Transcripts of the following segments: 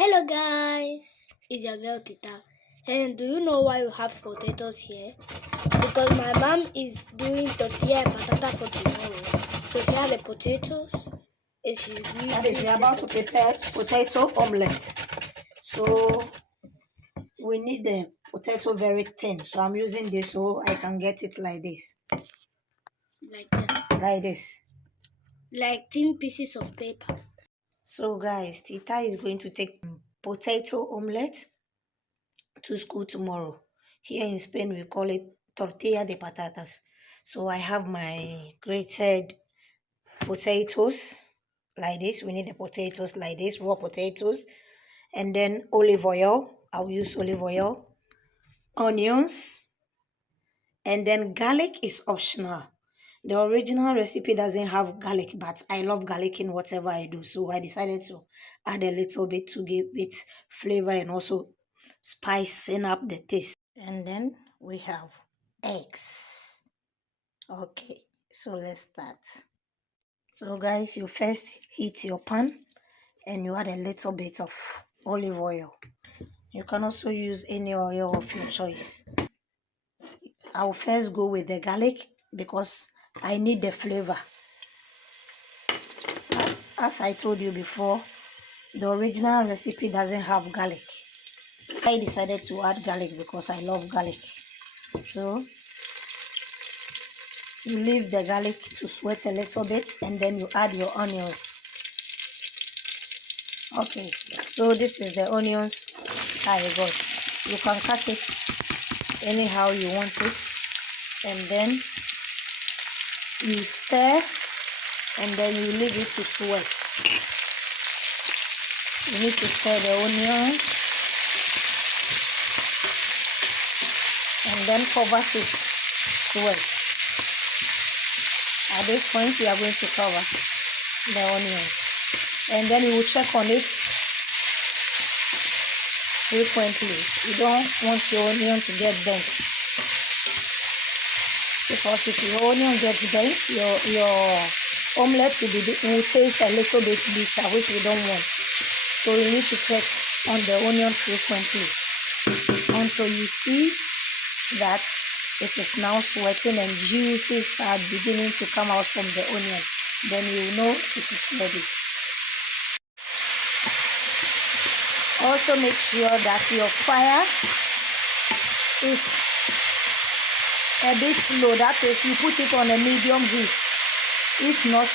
Hello guys, it's your girl Tita. And do you know why we have potatoes here? Because my mom is doing tortilla and patata for tomorrow. So here are the potatoes. And she's using That is, we're about to prepare potato omelette. So we need the potato very thin. So I'm using this so I can get it like this. like this. Like this. Like thin pieces of paper. So guys, Tita is going to take potato omelette to school tomorrow. Here in Spain, we call it tortilla de patatas. So I have my grated potatoes like this. We need the potatoes like this, raw potatoes. And then olive oil. I'll use olive oil. Onions. And then garlic is optional. The original recipe doesn't have garlic, but I love garlic in whatever I do. So I decided to add a little bit to give it flavor and also spicing up the taste. And then we have eggs. Okay, so let's start. So guys, you first heat your pan and you add a little bit of olive oil. You can also use any oil of your choice. I'll first go with the garlic because I need the flavor. As I told you before, the original recipe doesn't have garlic. I decided to add garlic because I love garlic. So you leave the garlic to sweat a little bit and then you add your onions. Okay, so this is the onions I got. You can cut it anyhow you want it, and then you stir and then you leave it to sweat. You need to stir the onions and then cover to sweat. At this point, we are going to cover the onions, and then you will check on it frequently. You don't want your onion to get burnt, because if your onion gets burnt, your omelette will taste a little bit bitter, which we don't want. So you need to check on the onion frequently until you see that it is now sweating and juices are beginning to come out from the onion. Then you know it is ready. Also make sure that your fire is a bit low. That is, you put it on a medium heat. If not,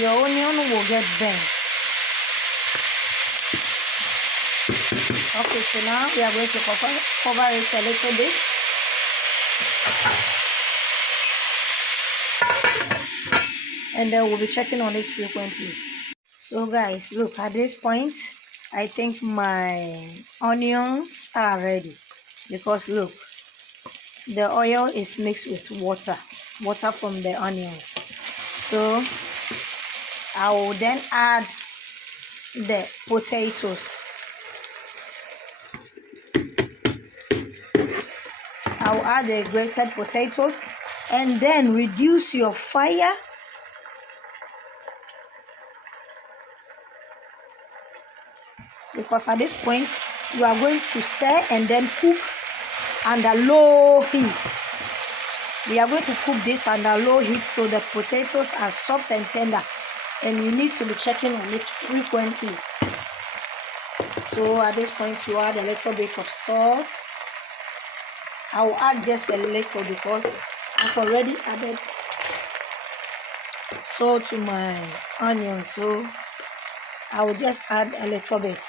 your onion will get burnt. Okay, so now we are going to cover it a little bit. And then we'll be checking on it frequently. So guys, look, at this point, I think my onions are ready. Because look, the oil is mixed with water from the onions. So I will then add the potatoes. I'll add the grated potatoes and then reduce your fire because at this point you are going to stir and then cook under low heat. We are going to cook this under low heat so the potatoes are soft and tender, and you need to be checking on it frequently. So at this point you add a little bit of salt. I will add just a little because I've already added salt to my onion, so I will just add a little bit.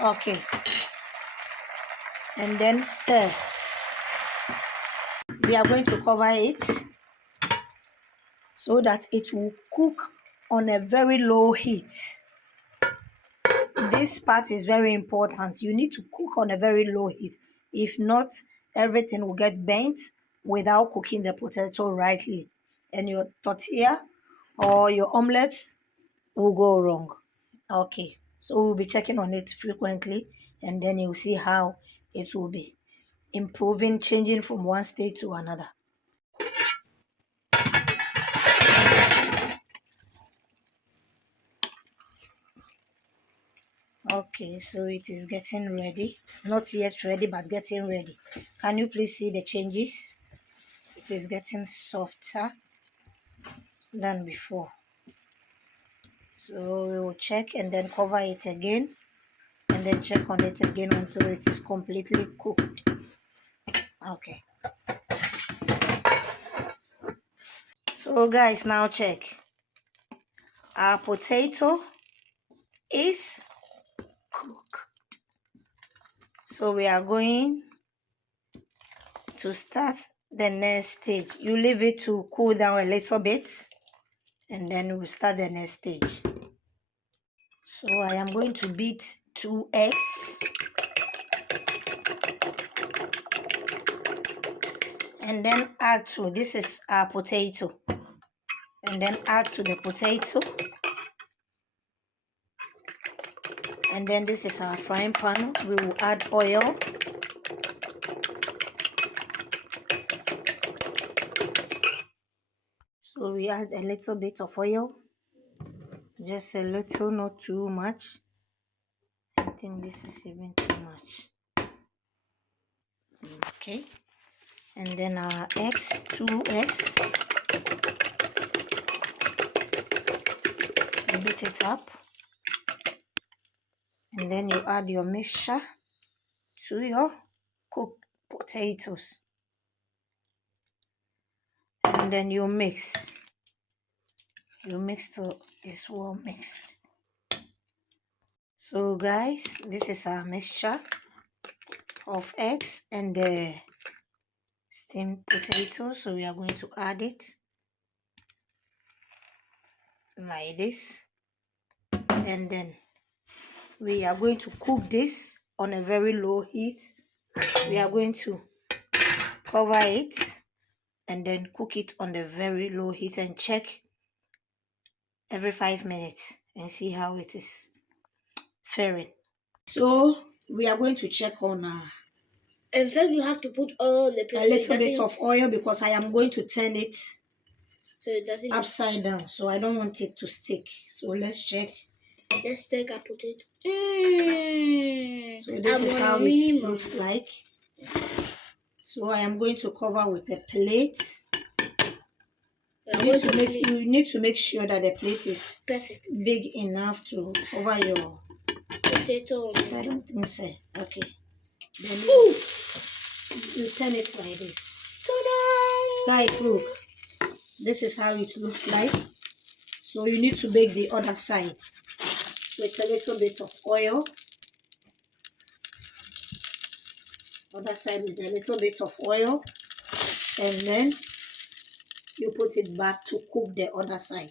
Okay, and then stir. We are going to cover it so that it will cook on a very low heat. This part is very important. You need to cook on a very low heat. If not, everything will get burnt without cooking the potato rightly, and your tortilla or your omelette will go wrong. Okay, so we'll be checking on it frequently, and then you'll see how it will be improving, changing from one state to another. Okay, so it is getting ready. Not yet ready, but getting ready. Can you please see the changes? It is getting softer than before. So we will check and then cover it again, and then check on it again until it is completely cooked. Okay. So guys, now check. Our potato is cooked. So we are going to start the next stage. You leave it to cool down a little bit, and then we'll start the next stage. So I am going to beat 2 eggs, and then add to, this is our potato, and then add to the potato, and then this is our frying pan. We will add oil, so we add a little bit of oil, just a little, not too much. I think this is even too much. Okay, and then our eggs, 2 eggs, beat it up, and then you add your mixture to your cooked potatoes, and then you mix till it's well mixed. So guys, this is our mixture of eggs and the steamed potatoes. So we are going to add it like this, and then we are going to cook this on a very low heat. We are going to cover it and then cook it on the very low heat and check every 5 minutes and see how it is faring. So we are going to check on In fact, you have to put oil on the plate. A little bit of oil, because I am going to turn it so it doesn't upside down, so I don't want it to stick. So let's check. Let's take a potato. So this is how it looks like. So I am going to cover with a plate. You need to make sure that the plate is perfect, big enough to cover your potato. I don't think so. Okay. Then you turn it like this. Ta-da! Guys, look. This is how it looks like. So you need to bake the other side with a little bit of oil. Other side with a little bit of oil, and then you put it back to cook the other side.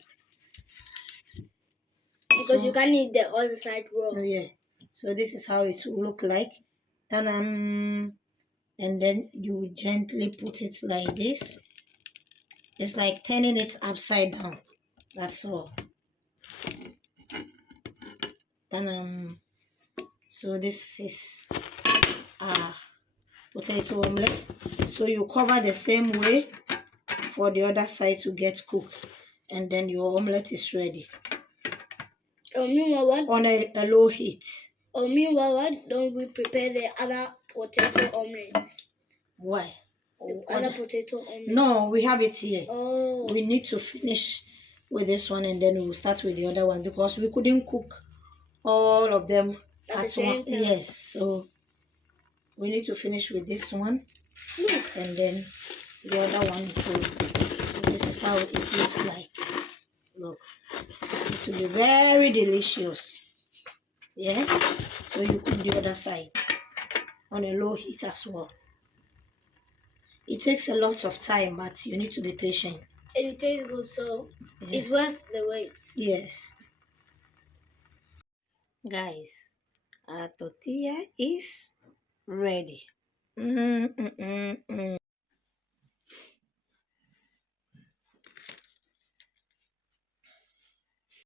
Because you can't eat the other side raw. Yeah. So this is how it will look like. And then you gently put it like this. It's like turning it upside down. That's all. Then so this is potato omelette. So you cover the same way for the other side to get cooked, and then your omelette is ready. Meanwhile, what? On a low heat. Meanwhile, why don't we prepare the other potato omelette? Why? The other potato omelette. No, we have it here. Oh. We need to finish with this one, and then we'll start with the other one, because we couldn't cook all of them at the same time. Yes, so we need to finish with this one. And then the other one too. This is how it looks like. Look, it will be very delicious. Yeah, so you cook the other side on a low heat as well. It takes a lot of time, but you need to be patient. And it tastes good, so it's worth the wait. Yes. Guys, our tortilla is ready.